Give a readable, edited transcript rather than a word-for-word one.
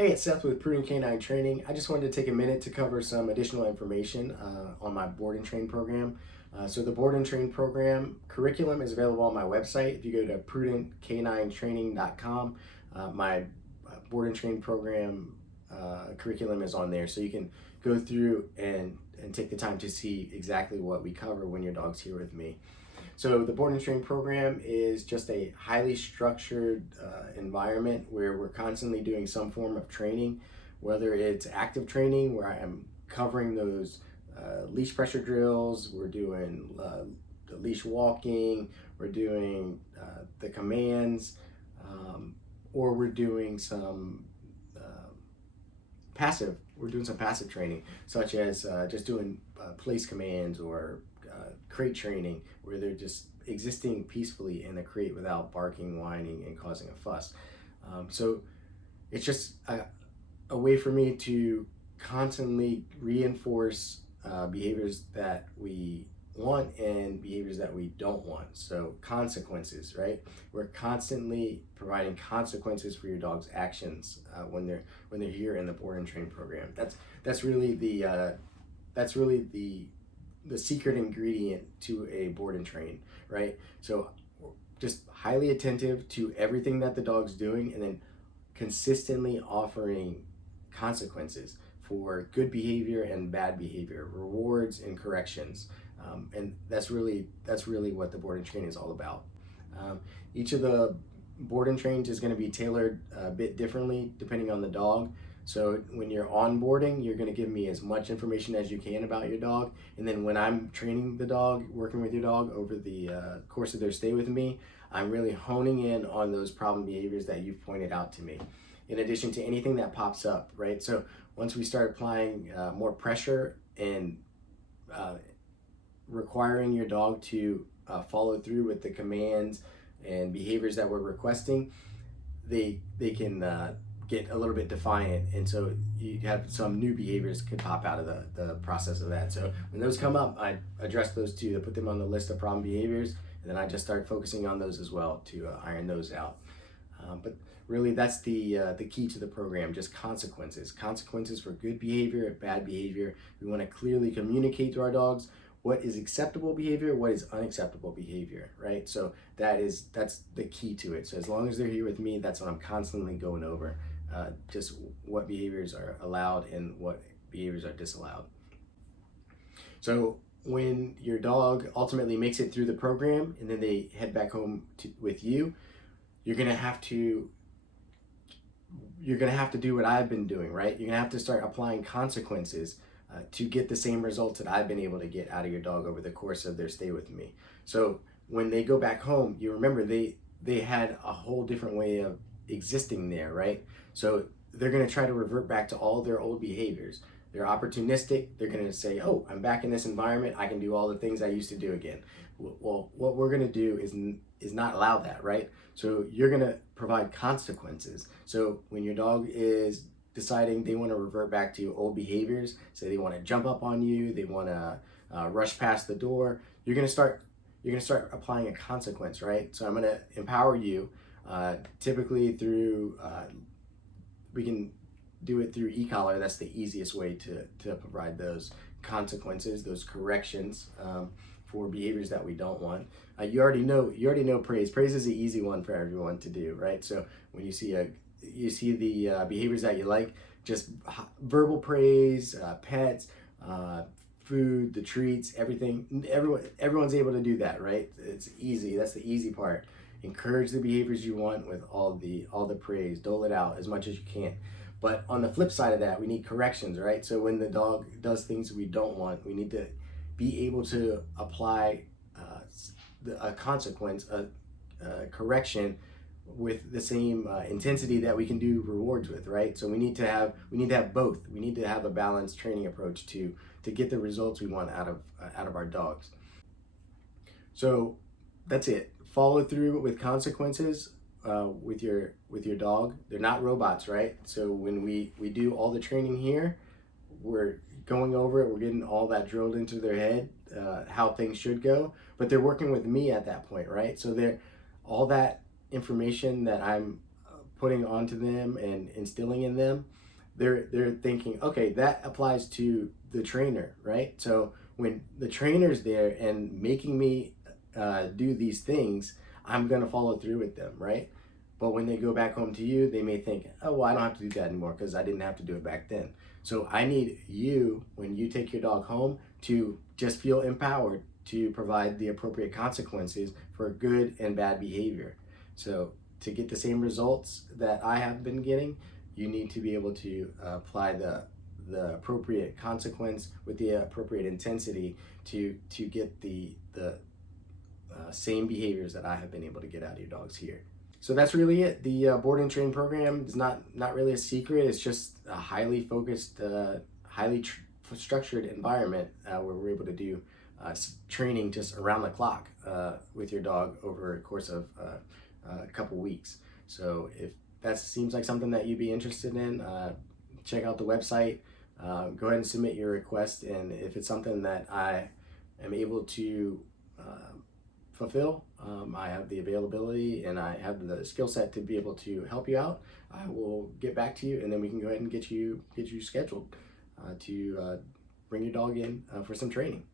Hey, it's Seth with Prudent Canine Training. I just wanted to take a minute to cover some additional information on my board and train program. So the board and train program curriculum is available on my website. If you go to prudentcaninetraining.com, my board and train program curriculum is on there. So you can go through and take the time to see exactly what we cover when your dog's here with me. So the board and train program is just a highly structured environment where we're constantly doing some form of training, whether it's active training where I am covering those leash pressure drills, we're doing the leash walking, we're doing the commands, or we're doing some some passive training, such as just doing place commands or crate training, where they're just existing peacefully in a crate without barking, whining, and causing a fuss. So it's just a way for me to constantly reinforce behaviors that we want and behaviors that we don't want. So consequences, right? We're constantly providing consequences for your dog's actions when they're here in the board and train program. That's really the secret ingredient to a board and train, right? So just highly attentive to everything that the dog's doing, and then consistently offering consequences for good behavior and bad behavior, rewards and corrections. And that's really what the board and train is all about. Each of the board and trains is going to be tailored a bit differently depending on the dog. So when you're onboarding, you're going to give me as much information as you can about your dog. And then when I'm training the dog, working with your dog over the course of their stay with me, I'm really honing in on those problem behaviors that you've pointed out to me, in addition to anything that pops up, right? So once we start applying more pressure and requiring your dog to follow through with the commands and behaviors that we're requesting, they can get a little bit defiant, and so you have some new behaviors could pop out of the process of that. So when those come up, I address those too, to put them on the list of problem behaviors, and then I just start focusing on those as well to iron those out. But really, that's the key to the program, just consequences for good behavior and bad behavior. We want to clearly communicate to our dogs what is acceptable behavior, what is unacceptable behavior, right? So that's the key to it. So as long as they're here with me, that's what I'm constantly going over, just what behaviors are allowed and what behaviors are disallowed. So when your dog ultimately makes it through the program and then they head back home with you, you're gonna have to do what I've been doing, right? You're gonna have to start applying consequences to get the same results that I've been able to get out of your dog over the course of their stay with me. So when they go back home, you remember they had a whole different way of existing there, right? So they're going to try to revert back to all their old behaviors. They're opportunistic. They're going to say, oh, I'm back in this environment, I can do all the things I used to do again. Well, what we're going to do is not allow that, right? So you're going to provide consequences. So when your dog is deciding they want to revert back to old behaviors, say they want to jump up on you, they want to rush past the door, you're going to start applying a consequence, right? So I'm going to empower you, typically through we can do it through e-collar. That's the easiest way to provide those consequences, those corrections for behaviors that we don't want. You already know praise. Praise is the easy one for everyone to do, right? So when you see the behaviors that you like, just verbal praise, pets, food, the treats, everything. Everyone's able to do that, right? It's easy. That's the easy part. Encourage the behaviors you want with all the praise. Dole it out as much as you can. But on the flip side of that, we need corrections, right? So when the dog does things we don't want, we need to be able to apply a consequence, a correction with the same intensity that we can do rewards with, right? So we need to have both. We need to have a balanced training approach to get the results we want out of our dogs. So that's it. Follow through with consequences with your dog. They're not robots, right? So when we do all the training here, we're going over it, we're getting all that drilled into their head, how things should go, but they're working with me at that point, right? So they're all that information that I'm putting onto them and instilling in them, they're thinking, okay, that applies to the trainer, right? So when the trainer's there and making me do these things, I'm gonna follow through with them, right? But when they go back home to you, they may think, oh, well, I don't have to do that anymore because I didn't have to do it back then. So I need you, when you take your dog home, to just feel empowered to provide the appropriate consequences for good and bad behavior. So to get the same results that I have been getting, you need to be able to apply the appropriate consequence with the appropriate intensity to get the same behaviors that I have been able to get out of your dogs here. So that's really it. The board and train program is not really a secret. It's just a highly focused, structured environment where we're able to do training just around the clock with your dog over a course of a couple weeks. So if that seems like something that you'd be interested in, check out the website. Go ahead and submit your request, and if it's something that I am able to fulfill, I have the availability and I have the skill set to be able to help you out, I will get back to you, and then we can go ahead and get you scheduled to bring your dog in for some training.